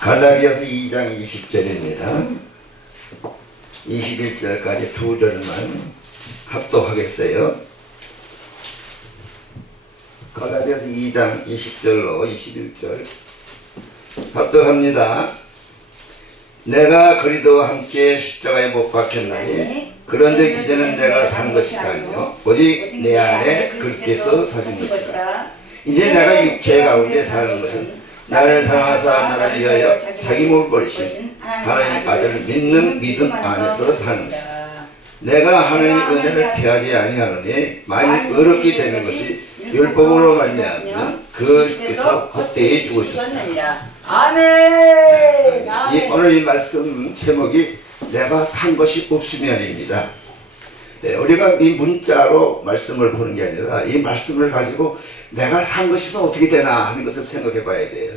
갈라디아서 2장 20절입니다. 21절까지 두 절만 합독하겠어요. 갈라디아서 2장 20절로 21절 합독합니다. 내가 그리스도와 함께 십자가에 못 박혔나니 그런즉 이제는 내가 산 것이 아니요 오직 내 안에 그리스도께서 사신 것이다. 이제 내가 육체 가운데 사는 것은 나를 사랑하사 나를 위하여 자기 몸을 버리신 하나님 아들을 믿는 믿음 안에서 사는 것이다. 내가 하나님의 은혜를 피하지 아니하노니 만일 의롭게 되는 것이 율법으로 말미암으면 그께서 헛되이 죽으셨다. 아멘. 오늘 이 말씀 제목이 내가 산 것이 없으면입니다. 네, 우리가 이 문자로 말씀을 보는 게 아니라 이 말씀을 가지고 내가 산 것이면 어떻게 되나 하는 것을 생각해 봐야 돼요.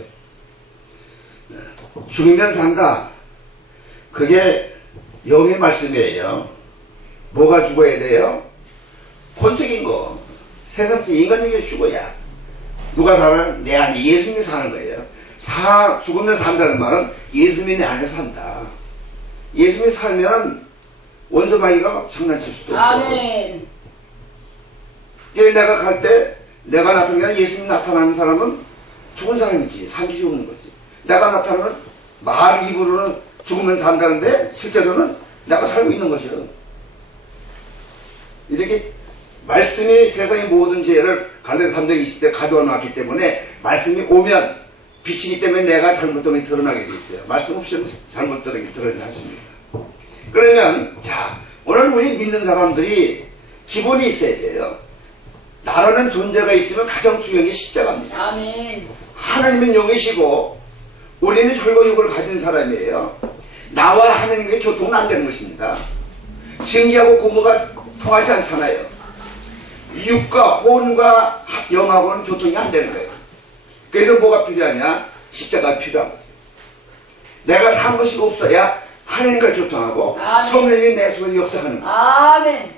죽으면 산다. 그게 영의 말씀이에요. 뭐가 죽어야 돼요? 본적인 거. 세상적 인간적인 죽어야. 누가 살아? 내 안에 예수님이 사는 거예요. 죽으면 산다는 말은 예수님이 내 안에 산다. 예수님이 살면 원수마귀가 장난칠 수도 없어. 아멘. 내가 갈 때 내가 나타나면 예수님 나타나는 사람은 죽은 사람이지. 산기지 없는 거지. 내가 나타나면 말 입으로는 죽으면 산다는데 실제로는 내가 살고 있는 것이요. 이렇게 말씀이 세상의 모든 죄를 갈라디아서 320대 가두어 놨기 때문에 말씀이 오면 비치기 때문에 내가 잘못됨이 드러나게 돼 있어요. 말씀 없이는 잘못됨이 드러나십니다. 그러면 자 오늘 우리 믿는 사람들이 기본이 있어야 돼요. 나라는 존재가 있으면 가장 중요한 게 십자가입니다. 아멘. 하나님은 영이시고 우리는 혈과 육을 가진 사람이에요. 나와 하나님의 교통은 안 되는 것입니다. 증기하고 고무가 통하지 않잖아요. 육과 혼과 영하고는 교통이 안 되는 거예요. 그래서 뭐가 필요하냐? 십자가가 필요한 거죠. 내가 산 것이 없어야 하나님과 교통하고 성령이 내 속에 역사하는 거예요. 아멘.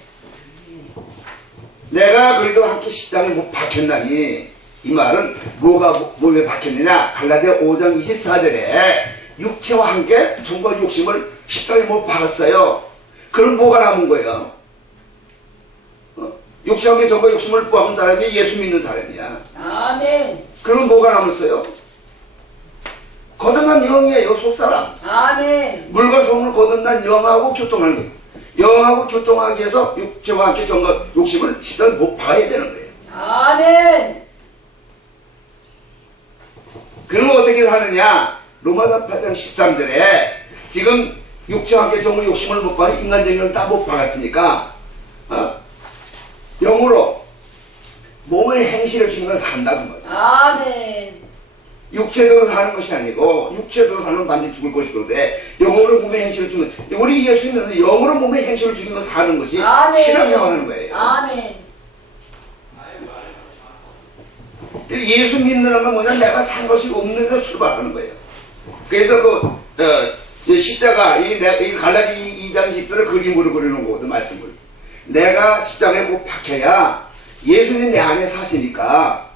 내가 그래도 함께 십자가에 못 박혔나니 이 말은 뭐가 몸에 박혔느냐? 갈라디아 5장 24절에 육체와 함께 정과 욕심을 십자가에 못 박았어요. 그럼 뭐가 남은 거예요? 육체와 함께 정과 욕심을 부합한 사람이 예수 믿는 사람이야. 아멘. 그럼 뭐가 남았어요? 거듭난 영이에요. 속사람. 아멘. 물과 성을 거듭난 영하고 교통하는 거예요. 영하고 교통하기 위해서 육체와 함께 정과 욕심을 십자가에 못 박아야 되는 거예요. 아멘. 그러면 어떻게 사느냐? 로마서 8장 13절에 지금 육체와 함께 정과 욕심을 못 박아 인간적인 걸 다 못 박았으니까 영으로 몸의 행실을 주면 산다는 거예요. 아멘. 육체대로 사는 것이 아니고 육체대로 살면 반드시 죽을 것이거든요. 영으로 몸의 행실을 주면 우리 예수님은 영으로 몸의 행실을 주면서 사는 것이 신앙생활하는 거예요. 아멘. 예수 믿는 건 뭐냐? 내가 산 것이 없는 데서 출발하는 거예요. 그래서 십자가 이 갈라디 2장 10절을 그림으로 그리는 거거든. 말씀을 내가 십자가에 못 박혀야 예수님이 내 안에 사시니까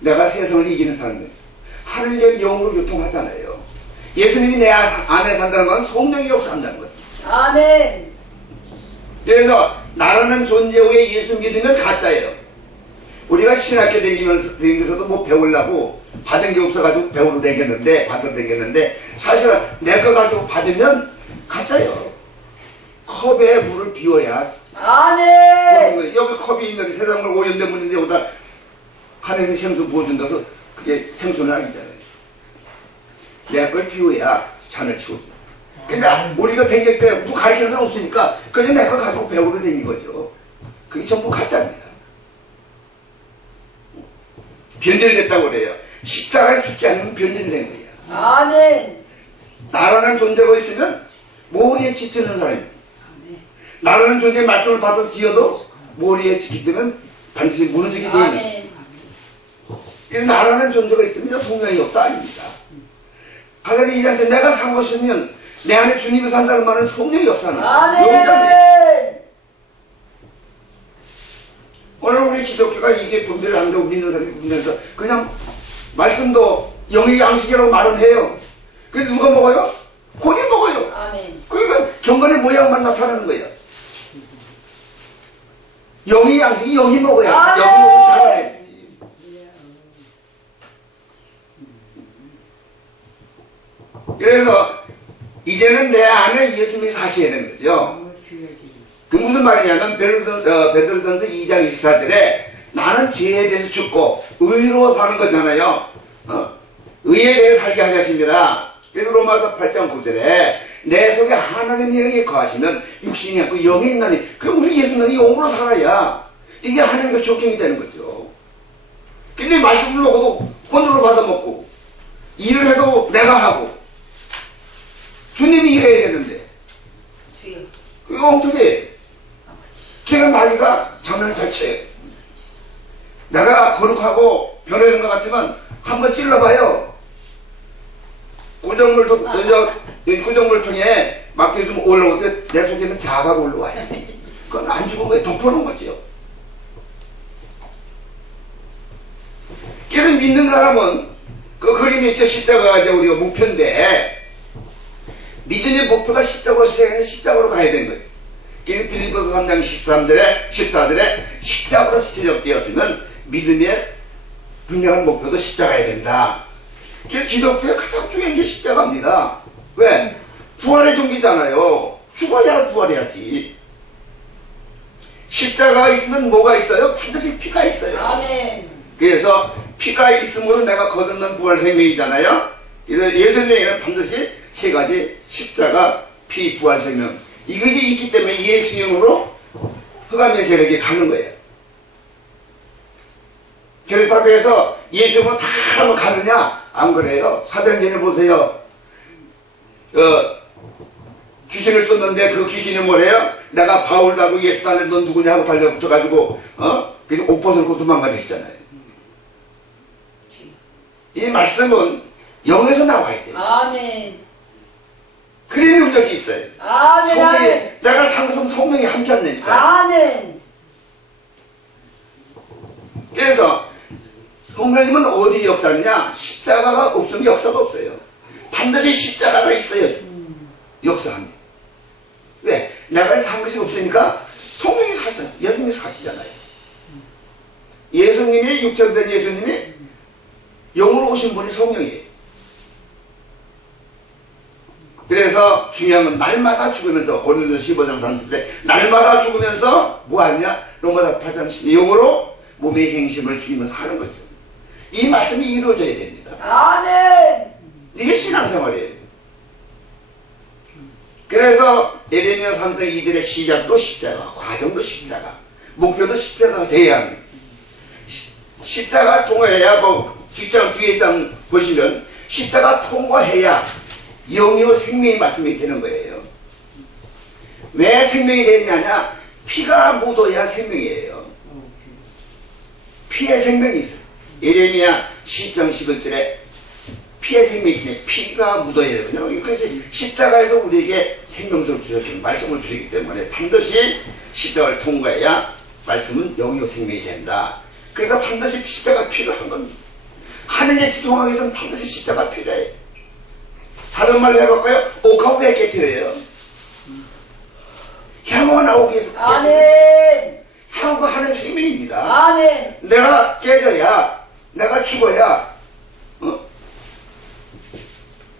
내가 세상을 이기는 사람이에요. 하늘의 영으로 교통하잖아요. 예수님이 내 안에 산다는 건 성령이 역사한다는 거죠. 아멘. 그래서 나라는 존재 후에 예수 믿으면 가짜예요. 우리가 신학교 다니면서도 뭐 배우려고 받은 게 없어가지고 배우러 다녔는데 받으러 다녔는데 사실은 내 거 가지고 받으면 가짜예요. 컵에 물을 비워야 아멘. 여기 컵이 있는데 세상으로 오염된 물인데 여기다 하나님이 생수 부어준다고 그게 생수는 아니잖아요. 내 걸 비워야 잔을 치워줘. 근데 우리가 댕길 때 누구 가르치는 사람 없으니까 그냥 내 걸 가지고 배우러 다니는 거죠. 그게 전부 가짜입니다. 변절됐다고 그래요. 십자가에 죽지 않으면 변절된 거예요. 아멘. 나라는 존재가 있으면 모리에 짙는 사람입니다. 나라는 존재의 말씀을 받아서 지어도 모리에 짙기 때문에 반드시 무너지게 되어 있는 거예요. 나라는 존재가 있으면 성령의 역사 아닙니다. 갈라디아 2장에 내가 산 것이면 내 안에 주님이 산다는 말은 성령의 역사는 아멘. 오늘 우리 기독교가 이게 분별을 한다고 믿는 사람이 분별해서 그냥 말씀도 영의 양식이라고 말은 해요. 근데 누가 먹어요? 혼이 먹어요. 아멘. 그러니까 경건의 모양만 나타나는 거예요. 영이 양식이 영이 먹어야 아멘. 영이 먹으면 살아야지. 그래서 이제는 내 안에 예수님이 사셔야 되는 거죠. 그 무슨 말이냐면 베드로전서 2장 24절에 나는 죄에 대해서 죽고 의로 사는 거잖아요. 의에 대해서 살게 하셨습니다. 그래서 로마서 8장 9절에 내 속에 하나님의 영이 거하시면 육신이 없고 영이 있나니 그럼 우리 예수님은 영으로 살아야 이게 하나님과 적용이 되는 거죠. 근데 말씀을 먹어도 혼으로 받아먹고 일을 해도 내가 하고 주님이 일해야 되는데 주여. 그거 엉뚱해. 걔가 마귀가 장난 잘 쳐요. 내가 거룩하고 변해진 것 같지만 한번 찔러봐요. 구정물통에 막대 좀 올라오세요. 내 속에는 자아가 올라와요. 그건 안 죽으면 덮어놓은 거죠. 그래서 믿는 사람은 그 그림이 있죠. 십자가가 이제 우리가 목표인데 믿음의 목표가 십자가로 시작해서 십자가로 가야 되는 거예요. 그래서 빌립보서 3장 14절에 십자가로 시작되었으면 믿음의 분명한 목표도 십자가야 된다. 그래서 기독교의 가장 중요한 게 십자가입니다. 왜? 부활의 종기잖아요. 죽어야 부활해야지. 십자가가 있으면 뭐가 있어요? 반드시 피가 있어요. 아멘. 그래서 피가 있음으로 내가 거듭난 부활 생명이잖아요. 그래서 예수님에게는 반드시 세 가지 십자가, 피, 부활 생명 이것이 있기 때문에 예수님으로 흑암의 세력이 가는 거예요. 그렇다고 해서 예수님은 다 하면 가느냐? 안 그래요. 사도행전에 보세요. 귀신을 쫓는데 그 귀신이 뭐래요? 내가 바울다고 예수 안에 넌 누구냐 하고 달려붙어가지고 그래서 옷 벗고 도망가주시잖아요. 이 말씀은 영에서 나와야 돼요. 아멘. 그런 능력이 있어요. 아멘. 성령이, 아멘. 내가 상승 성령이 함께 한다니까. 아멘. 그래서 성령님은 어디 역사느냐? 십자가가 없으면 역사가 없어요. 반드시 십자가가 있어요. 역사합니다. 왜? 내가 산 것이 없으니까 성령이 사셔요. 예수님이 사시잖아요. 예수님이 육체된 예수님이 영으로 오신 분이 성령이에요. 그래서 중요한 건 날마다 죽으면서 고린도서 15장 30절 날마다 죽으면서 뭐하냐? 로마서 8장 12영으로 몸의 행심을 죽이면서 하는 거죠. 이 말씀이 이루어져야 됩니다. 아멘. 이게 신앙생활이에요. 그래서 예레미야 3장 2절의 시작도 십자가, 과정도 십자가, 목표도 십자가가 돼야 합니다. 십자가 통과해야 뒷장 뒤에 장 보시면 십자가 통과해야 영이요 생명의 말씀이 되는 거예요. 왜 생명이 되느냐? 피가 묻어야 생명이에요. 피에 생명이 있어요. 예레미야 10장 11절에 피의 생명이 있네. 피가 묻어야 되거든요. 그것이 십자가에서 우리에게 생명수를 주셨기 말씀을 주시기 때문에 반드시 십자가를 통과해야 말씀은 영이요 생명이 된다. 그래서 반드시 십자가 필요한 겁니다. 하느님의 기도하기 위해서는 반드시 십자가 필요해요. 다른 말로 해볼까요? 옥하고 왜 깨뜨려요? 향후가 나오기 위해서 아멘. 향후가 하나님의 생명입니다. 아멘. 내가 깨져야, 내가 죽어야,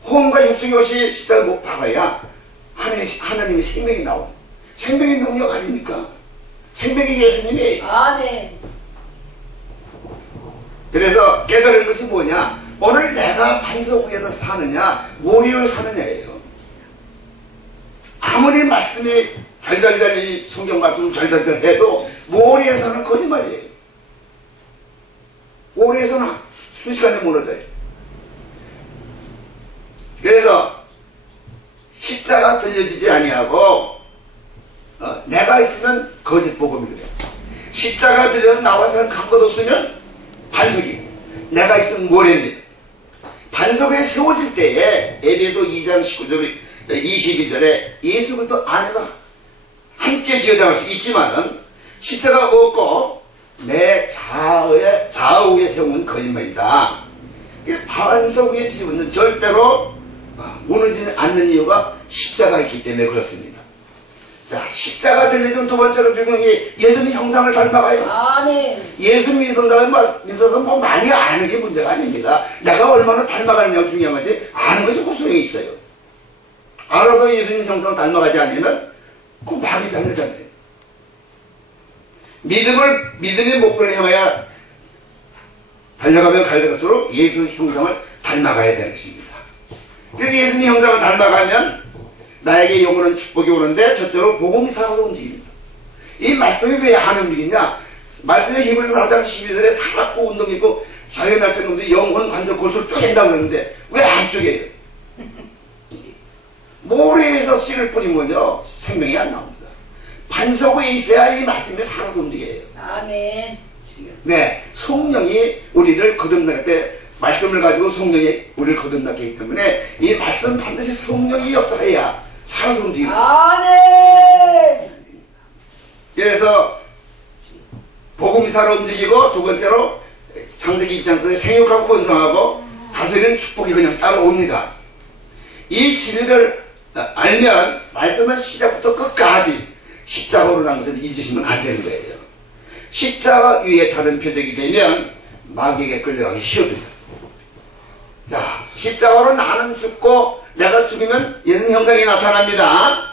호흡과 육적인 것이 십자가를 못 박아야 하나님의 생명이 나오는 생명의 능력 아닙니까? 생명이 예수님이에요. 아멘. 그래서 깨달은 것이 뭐냐? 오늘 내가 반석 위에서 사느냐, 모리를 사느냐예요. 아무리 말씀이 잘잘잘 성경 말씀을 잘잘잘 해도 모리에서는 거짓말이에요. 모리에서는 순식간에 무너져요. 그래서 십자가 들려지지 아니하고 내가 있으면 거짓 복음이 돼요. 십자가 들려서 나와서 간 것 없으면 반석이 내가 있으면 모래입니다. 반석에 세워질 때에 에베소 2장 19절 22절에 예수 그리스도 안에서 함께 지어장할 수 있지만은 십자가 없고 내 좌우에 세우는 거짓말이다. 반석 위에 지우는 절대로 무너지지 않는 이유가 십자가 있기 때문에 그렇습니다. 자, 십자가 들리는 두 번째로 중요한 게 예수님 형상을 닮아가요. 아멘. 예수 믿어서 뭐 많이 아는 게 문제가 아닙니다. 내가 얼마나 닮아가느냐가 중요한 거지, 아는 것이 무슨 소용이 있어요. 알아도 예수님 형상을 닮아가지 않으면 그 말이 안 되잖아요. 믿음의 목표를 향하여 달려가면 갈수록 예수 형상을 닮아가야 되는 것입니다. 그래서 예수님 형상을 닮아가면 나에게 영원한 축복이 오는데 첫째로 복음이 살아서 움직입니다. 이 말씀이 왜 안 움직이냐? 말씀에 히브리서 4장 12절에 살았고 운동했고 자연날짜 놈들이 영혼 관절 골수를 쪼갠다고 그러는데 왜 안 쪼개요? 모래에서 씨를 뿌리면요 생명이 안 나옵니다. 반석에 있어야 이 말씀이 살아서 움직여요. 아멘. 네, 성령이 우리를 거듭날 때 말씀을 가지고 성령이 우리를 거듭나게 하기 때문에 이 말씀 반드시 성령이 역사해야 살아서 움직입니다. 아멘. 그래서 복음이 살아 움직이고 두 번째로 창세기 2장에 생육하고 번성하고 다스리는 축복이 그냥 따라옵니다. 이 진리를 알면 말씀은 시작부터 끝까지 십자가로 난 것을 잊으시면 안 되는 거예요. 십자가 위에 다른 표적이 되면 마귀에게 끌려가기 쉬워집니다. 자, 십자가로 나는 죽고 내가 죽으면 예수님 형상이 나타납니다.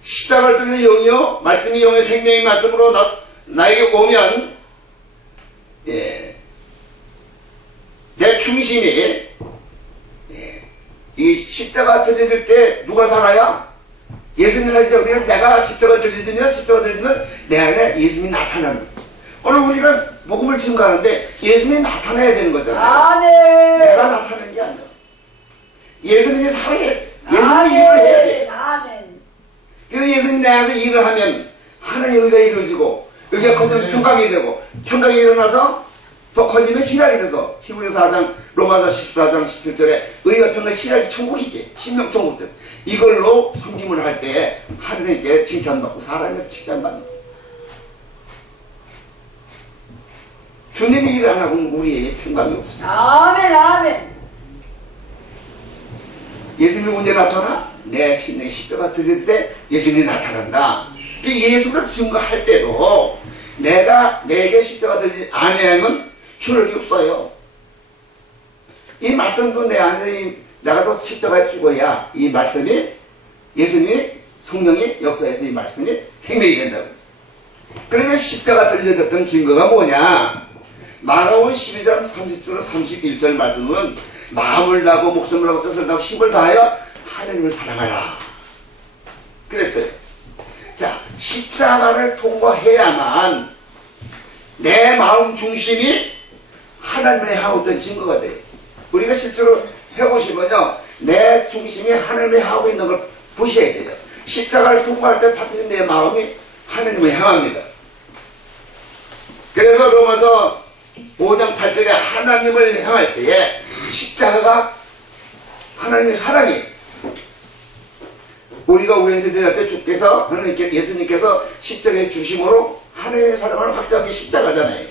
십자가를 뚫는 영이요 말씀이 영의 생명의 말씀으로 나에게 오면 내 중심이 이 십자가 들려질 때 누가 살아야? 예수님이 살죠. 우리가 내가 십자가 들리면 내 안에 예수님이 나타나는 거예요. 오늘 우리가 복음을 증거하는데 예수님이 나타나야 되는 거잖아요. 아멘. 내가 나타나는 게 아니야. 예수님이 살아야 돼. 예수님이 일을 해야 돼. 아멘. 그래서 예수님 내 안에서 일을 하면 하나님 의가 이루어지고 의가 커지면 평강이 되고 평강이 일어나서 더 커지면 신학이 돼서 히브리서 4장 로마서 14장 17절에 의가 평강이 신학이 천국이지. 신명 천국 때 이걸로 섬김을 할 때 하나님께 칭찬받고 사람에게 칭찬받는 거예요. 주님이 일을 안 하고 우리에게 평강이 없어요. 아멘. 아멘. 예수님이 언제 나타나? 내 심령이 십자가 들릴 때 예수님이 나타난다. 예수를 증거할 때도 내게 십자가 들리지 아니하면 효력이 없어요. 이 말씀도 내 안에 내가 또 십자가에 죽어야 이 말씀이 예수님이 성령이 역사에서 이 말씀이 생명이 된다고. 그러면 십자가 들려졌던 증거가 뭐냐? 마가복음 12장 30절 31절 말씀은 마음을 다하고 목숨을 다하고 뜻을 다하고 힘을 다하여 하나님을 사랑하라 그랬어요. 자, 십자가를 통과해야만 내 마음 중심이 하나님을 향하고 있던 증거가 돼요. 우리가 실제로 해보시면요 내 중심이 하나님을 향하고 있는 걸 보셔야 돼요. 십자가를 통과할 때 반드시 내 마음이 하나님을 향합니다. 그래서 로마서 5장 8절에 하나님을 향할 때에 십자가가 하나님의 사랑이에요. 우리가 우연히 대할 때 주께서 하나님께 예수님께서 십자가의 주심으로 하나님의 사랑을 확정하기 십자가잖아요.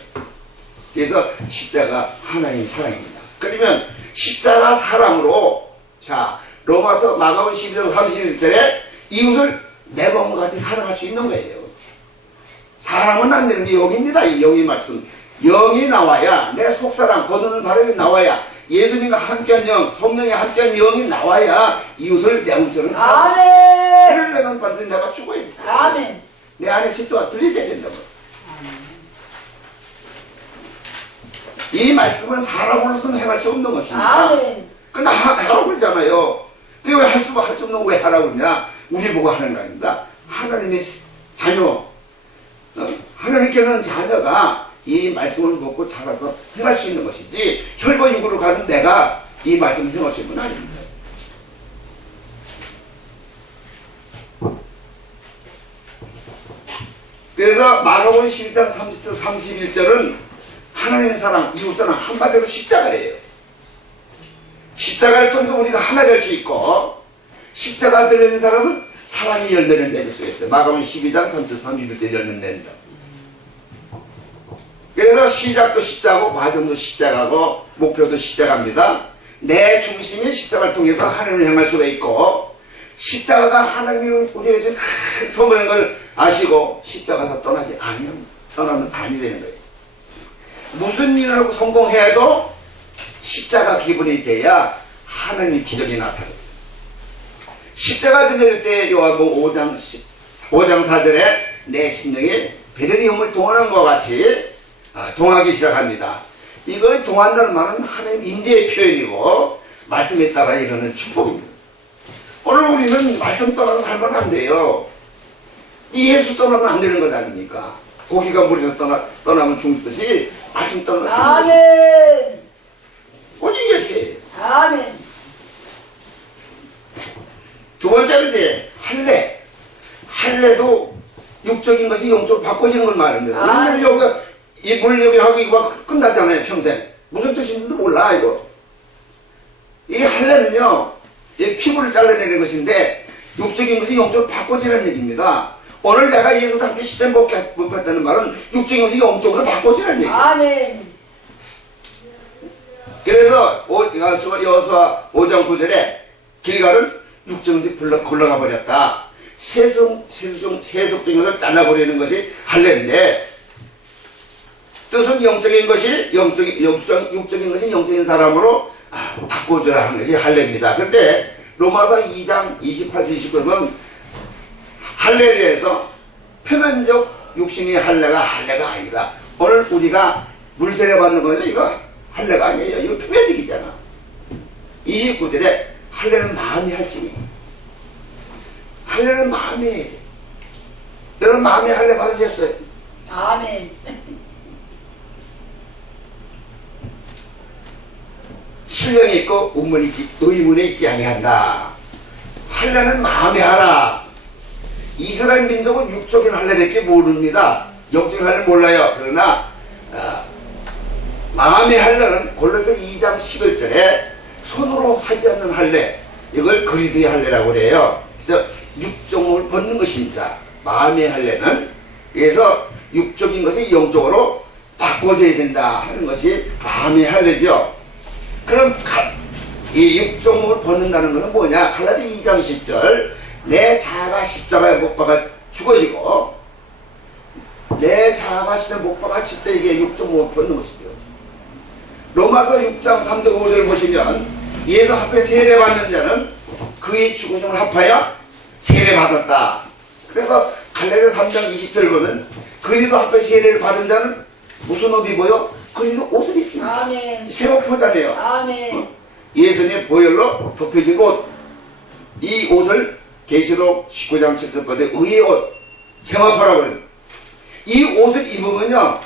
그래서 십자가 하나님의 사랑입니다. 그러면 십자가 사랑으로 자 로마서 마가복음 12장 31절에 이웃을 내 몸과 같이 사랑할 수 있는 거예요. 사랑은 안 되는 게 영입니다. 이 영의 말씀. 영이 나와야 내 속사랑 거두는 사람이 나와야 예수님과 함께한 영, 성령이 함께한 영이 나와야 이웃을 내 몸처럼 사랑할 수 있어요. 그럴 때는 반드시 내가 죽어야 돼. 아멘. 내 안에 십자가 들리져야 된다고. 이 말씀은 사람으로서는 행할 수 없는 것입니다. 아멘. 근데 하라고 그러잖아요. 근데 왜 할 수 없는 거 왜 하라고 그러냐? 우리 보고 하는 거 아닙니다. 하나님의 자녀, 하나님께는 자녀가 이 말씀을 먹고 자라서 행할 수 있는 것이지 혈과육으로 가는 내가 이 말씀을 행할 수 있는 건 아닙니다. 그래서 마가복음 12장 30절 31절은 하나님의 사랑, 이웃사랑 한마디로 십자가예요. 십자가를 통해서 우리가 하나 될 수 있고 십자가 들리는 사람은 사랑의 열매를 맺을 수 있어요. 마가복음 12장 30절 31절 열매 낸다. 그래서 시작도 십자가고 과정도 십자가고 목표도 십자가입니다. 내 중심이 십자가를 통해서 하나님을 향할 수가 있고, 십자가가 하나님이 우리에게 큰 선물인 걸 아시고 십자가에서 떠나면 아니 되는 거예요. 무슨 일을 하고 성공해야 해도 십자가 기분이 돼야 하나님 기적이 나타나죠. 십자가 지낼 때 요한복음 5장 4절에 내 심령이 베드리 염을 동하는 것과 같이 동하기 시작합니다. 이거 동한다는 말은 하나님 임재의 표현이고 말씀에 따라 이루는 축복입니다. 오늘 우리는 말씀 떠나서 살면 안 돼요. 이 예수 떠나면 안 되는 것 아닙니까? 고기가 물에서 떠나면 죽듯이 말씀 떠나면 죽는 것이 아멘. 오직 예수예요. 아멘. 두 번째는 이제 할례도 육적인 것이 영적으로 바꿔지는 걸 말합니다. 우리는 여기가 이 물욕하고 이거 끝났잖아요, 평생. 무슨 뜻인지도 몰라, 이거. 이 할례는요, 이 피부를 잘라내는 것인데, 육적인 것이 영적으로 바꿔지는 얘기입니다. 오늘 내가 예수와 함께 십자가에 못 봤다는 말은 육적인 것이 영적으로 바꿔지는 얘기예요. 아멘. 그래서 여호수아 5장 9절에 길갈은 육적인 것이 굴러가 버렸다. 세속적인 것을 잘라버리는 것이 할례인데, 뜻은 영적인 것이 육적인 것이 영적인 사람으로 바꿔주라 하는 것이 할례입니다. 그런데 로마서 2장 28, 29는 할례에 대해서 표면적 육신의 할례가 아니다. 오늘 우리가 물세례 받는 거는 이거 할례가 아니에요. 이거 표면적이잖아. 29절에 할례는 마음이 할지니. 할례는 마음이 해야 돼. 여러분 마음이 할례 받으셨어요? 아멘. 신령이 있고 의문에 있지 아니한다. 할례는 마음에 하라. 이스라엘 민족은 육적인 할례밖에 모릅니다. 영적인 할례는 몰라요. 그러나 마음의 할례는 골로새 2장 11절에 손으로 하지 않는 할례, 이걸 그리스도의 할례라고 그래요. 그래서 육종을 벗는 것입니다. 마음의 할례는. 그래서 육적인 것이 영적으로 바꿔져야 된다 하는 것이 마음의 할례죠. 그럼 이 육종을 벗는다는 것은 뭐냐? 갈라디 2장 10절 내 자아가 십자가에 못 박아 죽어지고 내 자아가 십자가에 못 박아 죽을 때 이게 육종을 벗는 것이죠. 로마서 6장 3절 5절 보시면 예수 앞에 세례받는 자는 그의 죽으심을 합하여 세례받았다. 그래서 갈라디아 3장 20절 보면 그리스도 앞에 세례를 받은 자는 무슨 옷 입어요? 그리스도 옷을 입습니다. 아멘. 새 옷 보잖아요. 아멘. 예수님의 보혈로 덮여진 옷, 이 옷을 계시록 19장 7절 보되 의의 옷, 세마포라고 그래요. 이 옷을 입으면요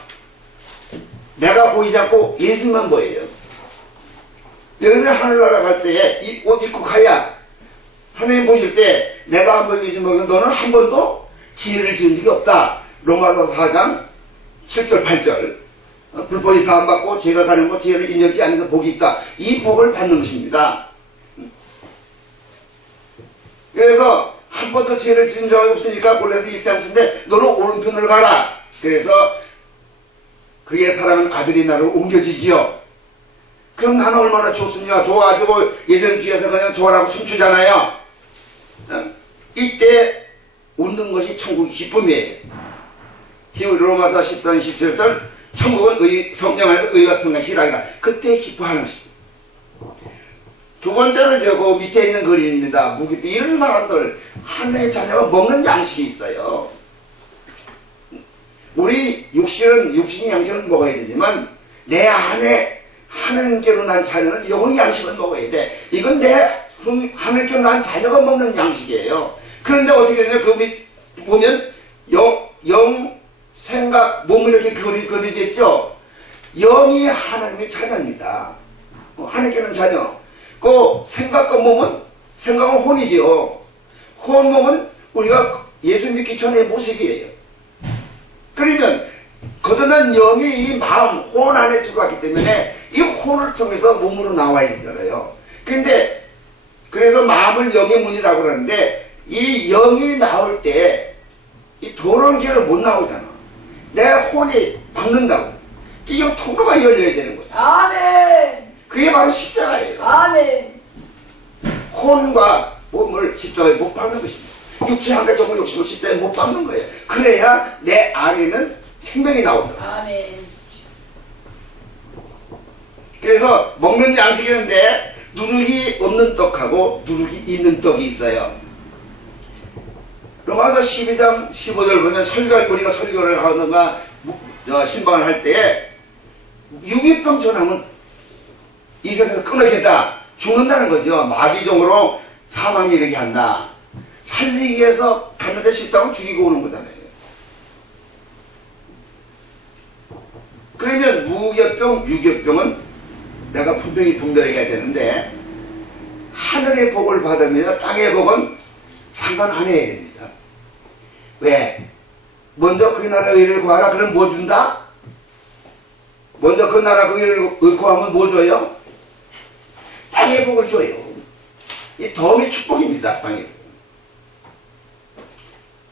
내가 보이지 않고 예수만 보여요. 여러분이 하늘나라 갈 때에 이 옷 입고 가야 하나님 보실 때 내가 한 번 예수 보면 너는 한 번도 지혜를 지은 적이 없다. 로마서 4장 7절 8절 불법이 사함받고 죄가 가는 것 지혜를 인정지 않는 복이 있다. 이 복을 받는 것입니다. 그래서 한 번도 죄를 지은 적이 없으니까 골로새 1장 10인데 너는 오른편으로 가라. 그래서 그의 사랑은 아들이 나로 옮겨지지요. 그럼 나는 얼마나 좋습니까? 좋아가지고 예전 뒤에서 그냥 좋아라고 춤추잖아요. 이때 웃는 것이 천국의 기쁨이에요. 로마서 14장 17절 천국은 성령 안에서 의와 평강 실학이라. 그때 기뻐하는 것입니다. 두 번째는 저거 밑에 있는 그림입니다. 이런 사람들 하나님의 자녀가 먹는 양식이 있어요. 우리 육신이 양식을 먹어야 되지만 내 안에 하나님께로 난 자녀는 영혼의 양식을 먹어야 돼. 이건 내 하나님께로 난 자녀가 먹는 양식이에요. 그런데 어떻게 되냐? 그 밑 보면 영, 생각, 몸을 이렇게 그려져 있죠? 영이 하나님의 자녀입니다. 하나님께는 자녀. 그 생각과 몸은, 생각은 혼이지요. 혼, 몸은 우리가 예수 믿기 전의 모습이에요. 그러면 거듭난 영이 이 마음, 혼 안에 들어왔기 때문에 이 혼을 통해서 몸으로 나와야 되잖아요. 근데 그래서 마음을 영의 문이라고 그러는데 이 영이 나올 때 이 더러운 길을 못 나오잖아. 내 혼이 막는다고. 이 통로가 열려야 되는 거죠. 아멘. 그게 바로 십자가예요. 아멘. 혼과 몸을 십자가에 못 박는 것입니다. 육체 한 가지 욕심을 십자가에 못 박는 거예요. 그래야 내 안에는 생명이 나오더라고요. 아멘. 그래서 먹는 양식이 있는데 누룩이 없는 떡하고 누룩이 있는 떡이 있어요. 로마서 12장 15절 보면 설교할 우리가 설교를 하거나 신방을 할 때에 유기병 전하면 이 세상에서 끊어진다. 죽는다는 거죠. 마귀종으로 사망이 이르게 한다. 살리기 위해서 갔는데 식당을 죽이고 오는 거잖아요. 그러면 무교병, 유교병은 내가 분명히 분별해야 되는데 하늘의 복을 받으면 땅의 복은 상관 안 해야 됩니다. 왜? 먼저 그 나라 의를 구하라. 그럼 뭐 준다? 먼저 그 나라 그 의를 구하면 뭐 줘요? 땅의 복을 줘요. 이 덤이 축복입니다. 땅의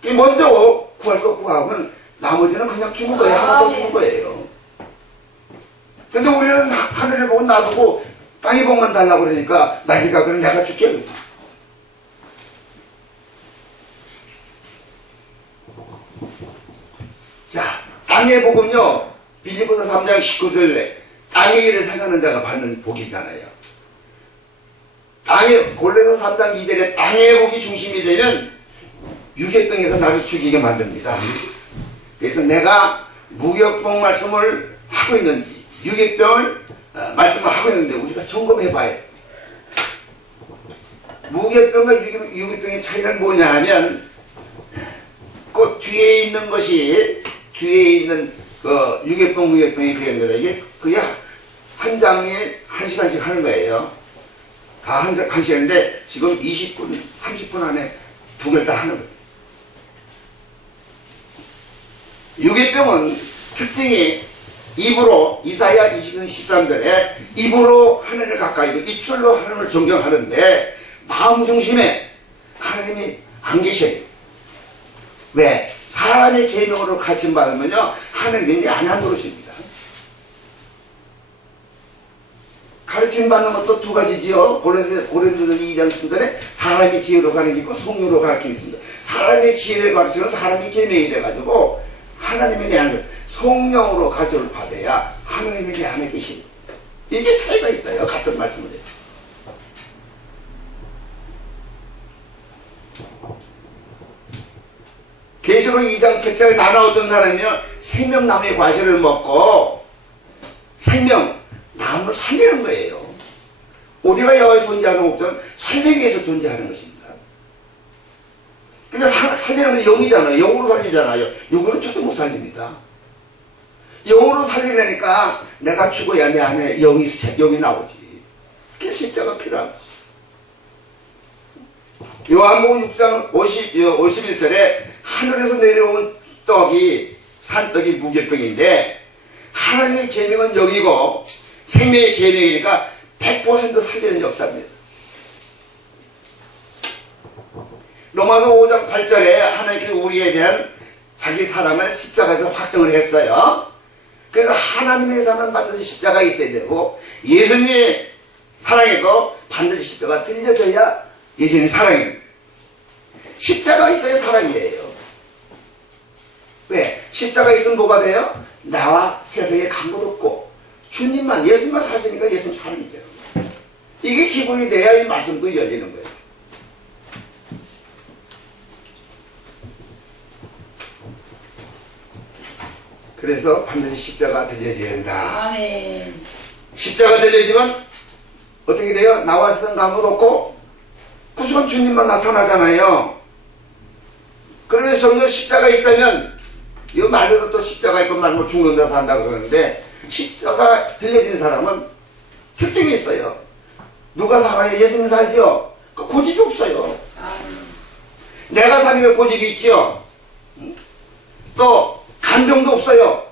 복. 먼저 구할 거 구하면 나머지는 그냥 주는 거예요. 하나 더 주는 거예요. 근데 우리는 하늘의 복은 놔두고 땅의 복만 달라고 그러니까 나니까 그럼 내가 줄게. 자, 땅의 복은요, 빌립보서 3장 19절 땅의 일을 생각하는 자가 받는 복이잖아요. 골로새 3장 2절에 땅의 복이 중심이 되면 유괴병에서 나를 죽이게 만듭니다. 그래서 내가 무교병 말씀을 하고 있는지 유괴병을 말씀을 하고 있는데 우리가 점검해 봐야 돼. 무교병과 유괴병의 차이는 뭐냐 하면 그 뒤에 있는 것이 뒤에 있는 그 유괴병, 무교병이 그랬는데 이게 그게 한 장에 1시간씩 하는 거예요. 다 한 시간인데 지금 20분, 30분 안에 두 개를 다 하는 거예요. 유괴병은 특징이 입으로 이사야 20년 13절에 입으로 하늘을 가까이 입술로 하나님을 존경하는데 마음 중심에 하나님이 안 계셔요. 왜? 사람의 계명으로 가르침 받으면요 하나님이 안 노릇입니다. 가르침 받는 것도 두 가지지요. 고린도서 2장 10절에 사람이 지혜로 가르치는 게 있고 성령으로 가르치는 게 있습니다. 사람의 지혜를 가르치면 사람이 계명이 돼가지고 하나님의 내 안에 성령으로 가르침을 받아야 하나님의 내 안에 계십니다. 이게 차이가 있어요. 같은 말씀을 해요. 계시록 2장 7절에 나나 어떤 사람이요 생명나무의 과실을 먹고 생명나무를 살리는 거예요. 우리가 여호와의 존재하는 목적은 살리기 위해서 존재하는 것입니다. 근데 살리는 건 영이잖아요. 영으로 살리잖아요. 육으로 절대 못 살립니다. 영으로 살리려니까 내가 죽어야 내 안에 영이 나오지. 그게 십자가 필요한 거지. 요한복음 6장 51절에 하늘에서 내려온 떡이 산떡이 무교병인데 하나님의 계명은 영이고 생명의 계명이니까 100% 살리는 역사입니다. 로마서 5장 8절에 하나님께서 우리에 대한 자기 사랑을 십자가에서 확정을 했어요. 그래서 하나님의 사랑은 반드시 십자가 있어야 되고 예수님의 사랑에도 반드시 십자가 들려져야 예수님의 사랑입니다. 십자가 있어야 사랑이에요. 왜? 십자가 있으면 뭐가 돼요? 나와 세상에 간 것 없고 주님만 예수님만 사시니까 예수님 사랑이죠. 이게 기본이 돼야 이 말씀도 열리는 거예요. 그래서 반드시 십자가 들려져야 된다. 아멘. 십자가 들려지면 어떻게 돼요? 나와 세상 간 것 없고 구속한 주님만 나타나잖아요. 그러면서 정말 십자가 있다면 이 말로도 또 십자가 있건만 뭐 죽는다 산다 그러는데 십자가 들려진 사람은 특징이 있어요. 누가 살아요? 예수님 살지요? 그 고집이 없어요. 내가 사는 게 고집이 있지요. 또 감정도 없어요.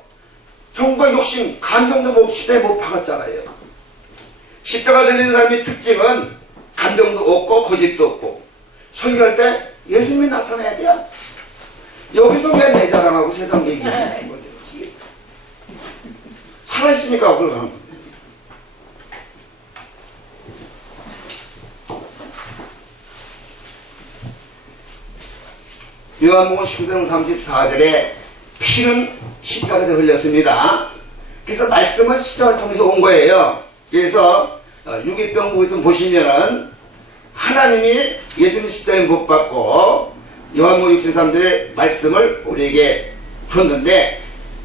정과 욕심, 감정도 못 십자에 못 박았잖아요. 십자가 들리는 사람의 특징은 감정도 없고 고집도 없고 설교할 때 예수님이 나타나야 돼요. 여기서 왜 내 자랑하고 세상 얘기하는 거죠? 살아있으니까 그걸 하는 거예요. 요한복음 19장 34절에 피는 십자가에서 흘렸습니다. 그래서 말씀은 십자가를 통해서 온 거예요. 그래서 유기병 보시면은 하나님이 예수님 십자가에 못 받고 요한복음 63절의 말씀을 우리에게 줬는데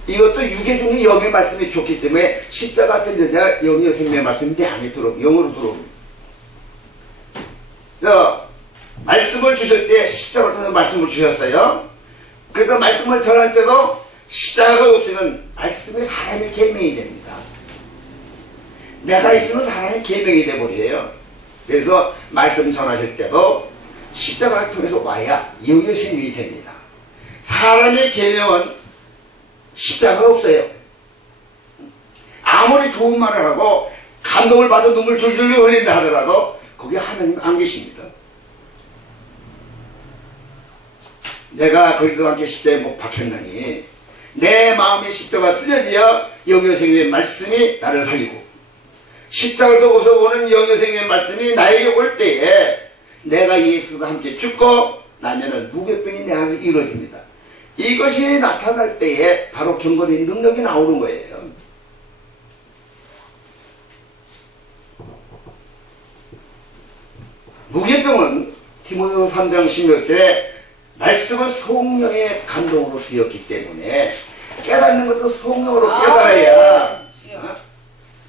이것도 유괴 중에 영의 말씀이 좋기 때문에 십자가 같은 여자 영의 생명의 말씀이 내 안에 영으로 들어옵니다. 그래서 말씀을 주실 때 십자가를 통해서 말씀을 주셨어요. 그래서 말씀을 전할 때도 십자가가 없으면 말씀이 사람의 계명이 됩니다. 내가 있으면 사람의 계명이 돼버려요. 그래서 말씀 전하실 때도 십자가를 통해서 와야 영의 생명이 됩니다. 사람의 계명은 십자가가 없어요. 아무리 좋은 말을 하고 감동을 받아 눈물 줄줄 흘린다 하더라도 거기 하나님 안 계십니다. 내가 그리스도와 함께 십자가에 못 박혔나니 내 마음의 십자가 뚫려지어 영의 생명의 말씀이 나를 살리고 십자가를 두고서 오는 영의 생명의 말씀이 나에게 올 때에 내가 예수와 함께 죽고 나면은 무교병이 내 안에서 이루어집니다. 이것이 나타날 때에 바로 경건의 능력이 나오는 거예요. 무교병은 디모데후서 3장 16절에 말씀은 성령의 감동으로 되었기 때문에 깨닫는 것도 성령으로 깨달아야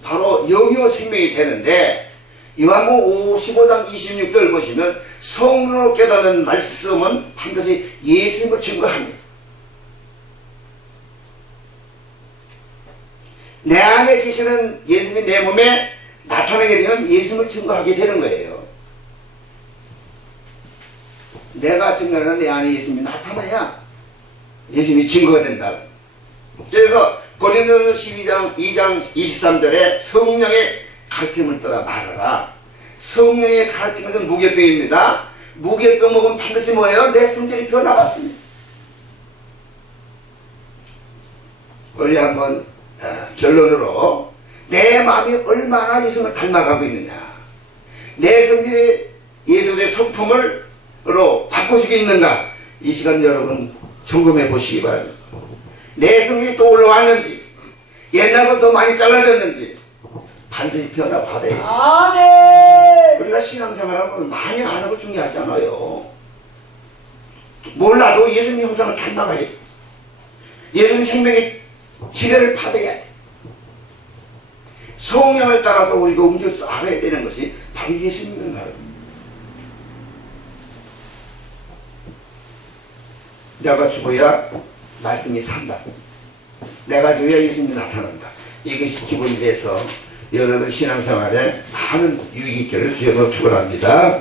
바로 영의 생명이 되는데 요한복음 15장 26절 보시면 성령으로 깨닫는 말씀은 반드시 예수님을 증거합니다. 내 안에 계시는 예수님이 내 몸에 나타나게 되면 예수님을 증거하게 되는 거예요. 내가 증거하는 내 안에 예수님이 나타나야 예수님이 증거가 된다. 그래서 고린도서 12장 2장 23절에 성령의 가르침을 따라 말하라. 성령의 가르친 것은 무교병입니다. 무교병 먹으면 반드시 뭐예요? 내 성질이 변화받습니다. 우리 한번 결론으로 내 마음이 얼마나 예수님을 닮아가고 있느냐, 내 성질이 예수의 성품으로 바꾸시고 있는가, 이 시간 여러분 점검해 보시기 바랍니다. 내 성질이 또 올라왔는지, 옛날보다 더 많이 잘라졌는지 반드시 변화받아야 돼요. 아멘. 우리가 신앙생활하면 많이 아는 거 중요하지 않아요. 몰라도 예수님 형상을 닮아가야 돼. 예수님 생명의 지혜를 받아야 돼. 성령을 따라서 우리가 움직일 수 알아야 되는 것이 바로 예수님인 거예요. 내가 죽어야 말씀이 산다. 내가 죽어야 예수님이 나타난다. 이것이 기본이 돼서 여러분 신앙생활에 많은 유익이 있기를 주여서 축원합니다.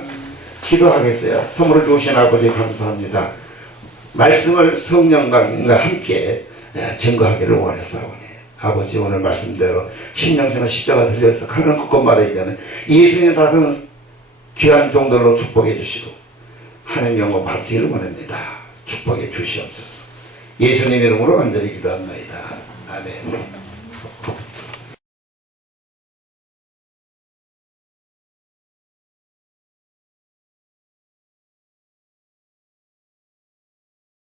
기도하겠어요. 선물을 주신 아버지 감사합니다. 말씀을 성령과 함께 증거하기를 원했사오니 아버지 오늘 말씀대로 신령생활 십자가 들려서 가는 곳곳마다 있는 예수님의 다른 귀한 종들로 축복해 주시고 하나님 영광 받으시기를 원합니다. 축복해 주시옵소서. 예수님 이름으로 간절히 기도합니다. 아멘.